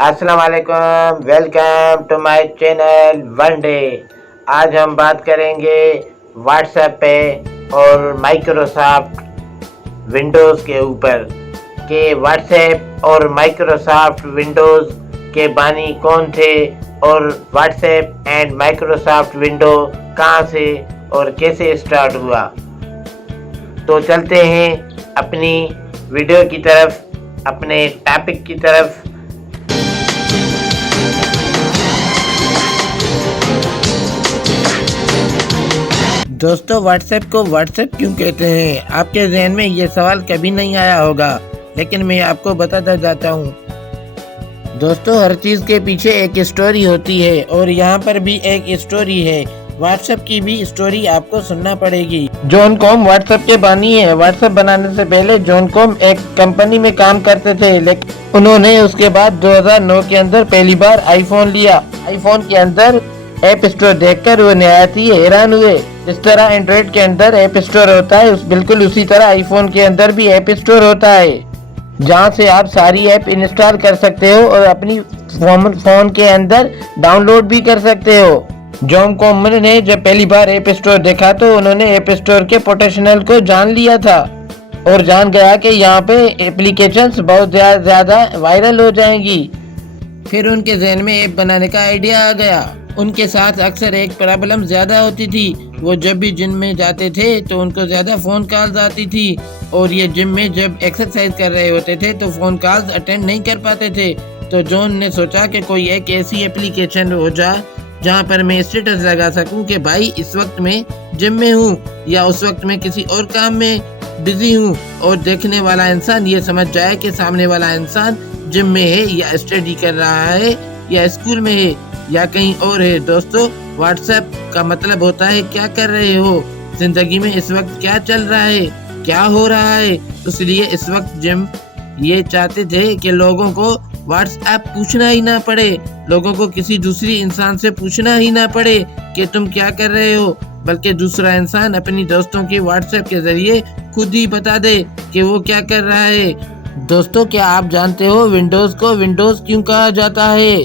अस्सलाम वालेकुम, welcome to my channel one day. आज हम बात करेंगे व्हाट्सएप पे और माइक्रोसॉफ्ट विंडोज़ के ऊपर कि व्हाट्सएप और माइक्रोसॉफ्ट विंडोज़ के बानी कौन थे और व्हाट्सएप एंड माइक्रोसॉफ्ट विंडो कहाँ से और कैसे स्टार्ट हुआ। तो चलते हैं अपनी वीडियो की तरफ, अपने टॉपिक की तरफ। दोस्तों, व्हाट्सएप को व्हाट्सएप क्यों कहते हैं? आपके जहन में ये सवाल कभी नहीं आया होगा, लेकिन मैं आपको बताता जाता हूँ। दोस्तों, हर चीज़ के पीछे एक स्टोरी होती है और यहाँ पर भी एक स्टोरी है। व्हाट्सएप की भी स्टोरी आपको सुनना पड़ेगी। जॉन कॉम व्हाट्सएप के बानी है। व्हाट्सएप बनाने से पहले जॉन कॉम एक कंपनी में काम करते थे, लेकिन उन्होंने उसके बाद 2009 के अंदर पहली बार आईफोन लिया। आईफोन के अंदर ऐप स्टोर देखकर वो निहायत ही हैरान हुए। जिस तरह एंड्रॉइड के अंदर ऐप स्टोर होता है, बिल्कुल उसी तरह आईफोन के अंदर भी ऐप स्टोर होता है, जहां से आप सारी ऐप इंस्टॉल कर सकते हो और अपनी फोन के अंदर डाउनलोड भी कर सकते हो। जॉन कॉम ने जब पहली बार ऐप स्टोर देखा तो उन्होंने ऐप स्टोर के पोटेंशियल को जान लिया था और जान गया कि यहाँ पे एप्लीकेशंस बहुत ज्यादा वायरल हो जाएंगी। फिर उनके जहन में ऐप बनाने का आइडिया आ गया। उनके साथ अक्सर एक प्रॉब्लम ज्यादा होती थी। वो जब भी जिम में जाते थे तो उनको ज्यादा फोन कॉल्स आती थी और ये जिम में जब एक्सरसाइज कर रहे होते थे तो फोन कॉल्स अटेंड नहीं कर पाते थे। तो जॉन ने सोचा कि कोई एक ऐसी एप्लीकेशन हो जाए जहाँ पर मैं स्टेटस लगा सकूं कि भाई इस वक्त मैं जिम में हूँ या उस वक्त मैं किसी और काम में बिजी हूँ, और देखने वाला इंसान ये समझ जाए कि सामने वाला इंसान जिम में है या स्टडी कर रहा है या स्कूल में है या कहीं और है। दोस्तों, व्हाट्सएप का मतलब होता है क्या कर रहे हो, जिंदगी में इस वक्त क्या चल रहा है, क्या हो रहा है। इसलिए इस वक्त जिम ये चाहते थे कि लोगों को व्हाट्सएप पूछना ही ना पड़े, लोगों को किसी दूसरी इंसान से पूछना ही ना पड़े कि तुम क्या कर रहे हो, बल्कि दूसरा इंसान अपनी दोस्तों के व्हाट्सएप के जरिए खुद ही बता दे कि वो क्या कर रहा है। दोस्तों, क्या आप जानते हो विंडोज को विंडोज क्यों कहा जाता है?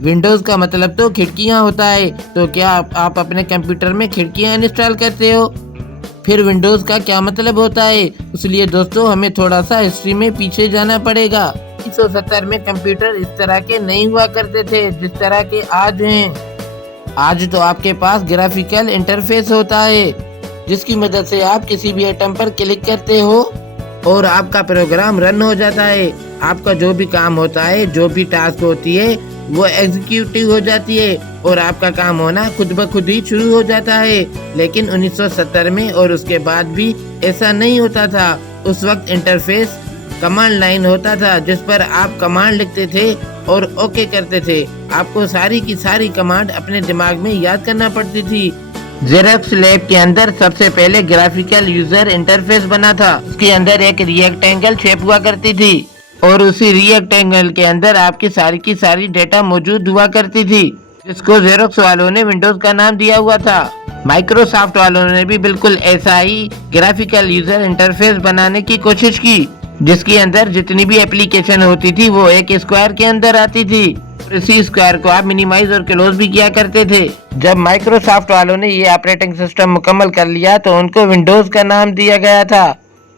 विंडोज का मतलब तो खिड़कियां होता है। तो क्या आप अपने कंप्यूटर में खिड़कियां इंस्टॉल करते हो? फिर विंडोज का क्या मतलब होता है? इसलिए दोस्तों, हमें थोड़ा सा हिस्ट्री में पीछे जाना पड़ेगा। 1970 में कंप्यूटर इस तरह के नहीं हुआ करते थे जिस तरह के आज हैं। आज तो आपके पास ग्राफिकल इंटरफेस होता है, जिसकी मदद से आप किसी भी आइटम पर क्लिक करते हो और आपका प्रोग्राम रन हो जाता है। आपका जो भी काम होता है, जो भी टास्क होती है, वो एग्जीक्यूटिव हो जाती है और आपका काम होना खुद ब खुद ही शुरू हो जाता है। लेकिन 1970 में और उसके बाद भी ऐसा नहीं होता था। उस वक्त इंटरफेस कमांड लाइन होता था, जिस पर आप कमांड लिखते थे और ओके करते थे। आपको सारी की सारी कमांड अपने दिमाग में याद करना पड़ती थी। जेरॉक्स लैब के अंदर सबसे पहले ग्राफिकल यूजर इंटरफेस बना था। उसके अंदर एक रिएक्टेंगल शेप हुआ करती थी और उसी रिएक्टेंगल के अंदर आपकी सारी की सारी डेटा मौजूद हुआ करती थी, जिसको जेरॉक्स वालों ने विंडोज का नाम दिया हुआ था। माइक्रोसॉफ्ट वालों ने भी बिल्कुल ऐसा ही ग्राफिकल यूजर इंटरफेस बनाने की कोशिश की, जिसके अंदर जितनी भी एप्लीकेशन होती थी वो एक स्क्वायर के अंदर आती थी। इसी स्क्वायर को आप मिनिमाइज और क्लोज भी किया करते थे। जब माइक्रोसॉफ्ट वालों ने ये ऑपरेटिंग सिस्टम मुकम्मल कर लिया तो उनको विंडोज का नाम दिया गया था।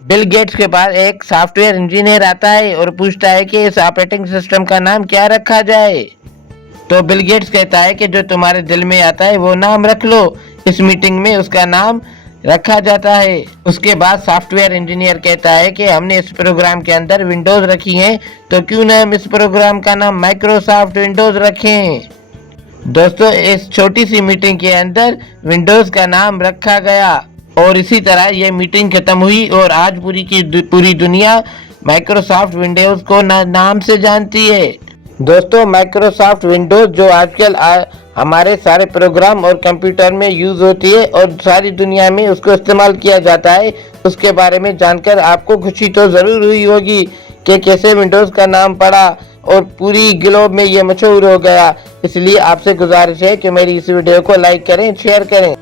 बिल गेट्स के पास एक सॉफ्टवेयर इंजीनियर आता है और पूछता है कि इस ऑपरेटिंग सिस्टम का नाम क्या रखा जाए। तो बिल गेट्स कहता है कि जो तुम्हारे दिल में आता है वो नाम रख लो। इस मीटिंग में उसका नाम रखा जाता है। उसके बाद सॉफ्टवेयर इंजीनियर कहता है कि हमने इस प्रोग्राम के अंदर विंडोज रखी है, तो क्यों ना हम इस प्रोग्राम का नाम माइक्रोसॉफ्ट विंडोज रखें। दोस्तों, इस छोटी सी मीटिंग के अंदर विंडोज का नाम रखा गया और इसी तरह ये मीटिंग खत्म हुई और आज पूरी दुनिया माइक्रोसॉफ्ट विंडोज को नाम से जानती है। दोस्तों, माइक्रोसॉफ्ट विंडोज जो आजकल हमारे सारे प्रोग्राम और कंप्यूटर में यूज होती है और सारी दुनिया में उसको इस्तेमाल किया जाता है, उसके बारे में जानकर आपको खुशी तो जरूर हुई होगी कि कैसे विंडोज का नाम पड़ा और पूरी ग्लोब में ये मशहूर हो गया। इसलिए आपसे गुजारिश है कि मेरी इस वीडियो को लाइक करें, शेयर करें।